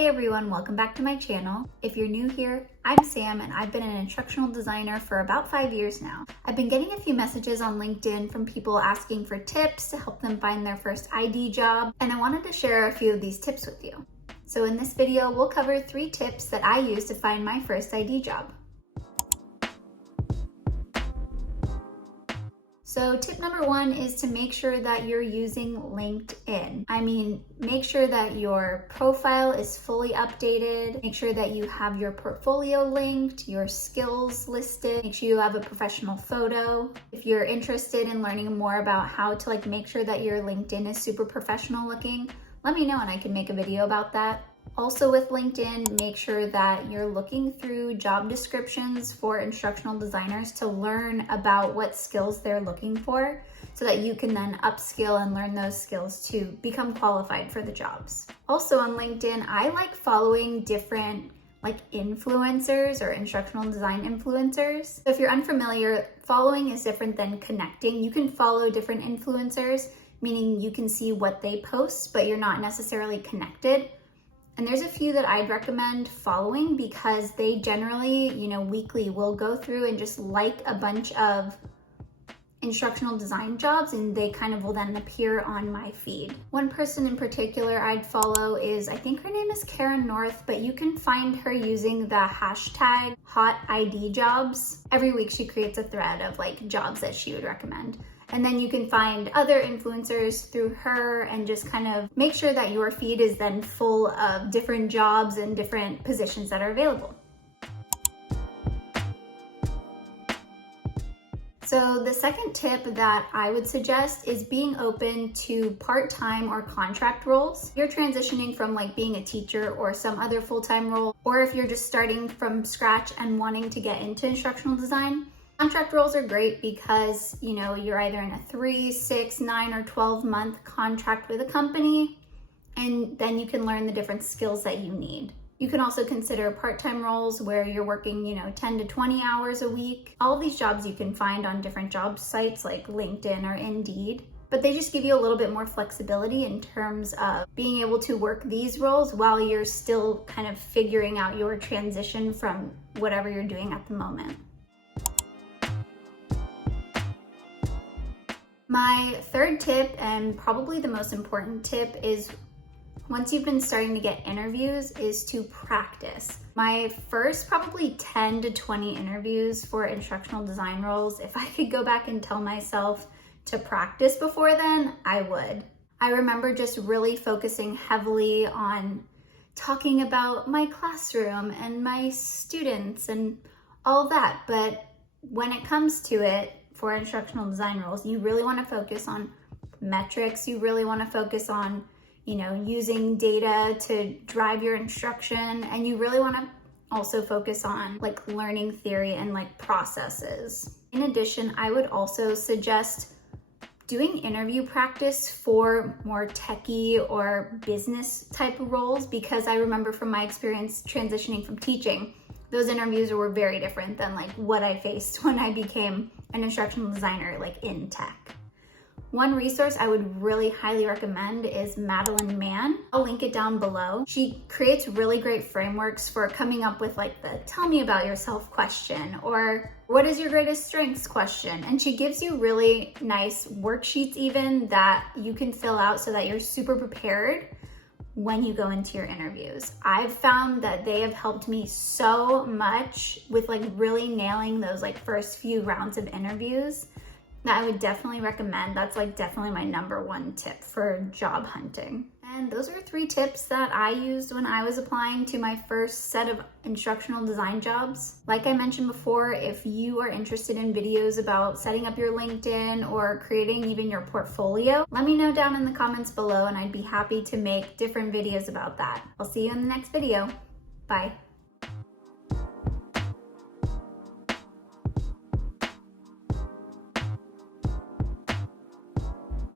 Hey everyone, welcome back to my channel. If you're new here, I'm Sam and I've been an instructional designer for about 5 years now. I've been getting a few messages on LinkedIn from people asking for tips to help them find their first ID job, and I wanted to share a few of these tips with you. So in this video, we'll cover 3 tips that I use to find my first ID job. So tip number 1 is to make sure that you're using LinkedIn. Make sure that your profile is fully updated. Make sure that you have your portfolio linked, your skills listed. Make sure you have a professional photo. If you're interested in learning more about how to make sure that your LinkedIn is super professional looking, let me know and I can make a video about that. Also with LinkedIn, make sure that you're looking through job descriptions for instructional designers to learn about what skills they're looking for so that you can then upskill and learn those skills to become qualified for the jobs. Also on LinkedIn, I like following different influencers or instructional design influencers. So if you're unfamiliar, following is different than connecting. You can follow different influencers, meaning you can see what they post, but you're not necessarily connected. And there's a few that I'd recommend following because they generally, weekly will go through and just like a bunch of instructional design jobs, and they kind of will then appear on my feed. One person in particular I'd follow is, I think her name is Karen North, but you can find her using the hashtag #HotIDjobs. Every week she creates a thread of jobs that she would recommend. And then you can find other influencers through her and just kind of make sure that your feed is then full of different jobs and different positions that are available. So the second tip that I would suggest is being open to part-time or contract roles. If you're transitioning from being a teacher or some other full-time role, or if you're just starting from scratch and wanting to get into instructional design, contract roles are great because, you're either in a 3, 6, 9, or 12-month contract with a company, and then you can learn the different skills that you need. You can also consider part-time roles where you're working, 10 to 20 hours a week. All of these jobs you can find on different job sites like LinkedIn or Indeed, but they just give you a little bit more flexibility in terms of being able to work these roles while you're still kind of figuring out your transition from whatever you're doing at the moment. My third tip, and probably the most important tip, is once you've been starting to get interviews, is to practice. My first probably 10 to 20 interviews for instructional design roles, if I could go back and tell myself to practice before then, I would. I remember just really focusing heavily on talking about my classroom and my students and all that, but when it comes to it, for instructional design roles, you really want to focus on metrics. You really want to focus on, using data to drive your instruction. And you really want to also focus on learning theory and processes. In addition, I would also suggest doing interview practice for more techie or business type of roles, because I remember from my experience transitioning from teaching, those interviews were very different than what I faced when I became an instructional designer in tech. One resource I would really highly recommend is Madeline Mann. I'll link it down below. She creates really great frameworks for coming up with the tell me about yourself question, or what is your greatest strengths question. And she gives you really nice worksheets even that you can fill out so that you're super prepared when you go into your interviews. I've found that they have helped me so much with really nailing those first few rounds of interviews that I would definitely recommend. That's definitely my number 1 tip for job hunting. And those are 3 tips that I used when I was applying to my first set of instructional design jobs. Like I mentioned before, if you are interested in videos about setting up your LinkedIn or creating even your portfolio, let me know down in the comments below and I'd be happy to make different videos about that. I'll see you in the next video. Bye.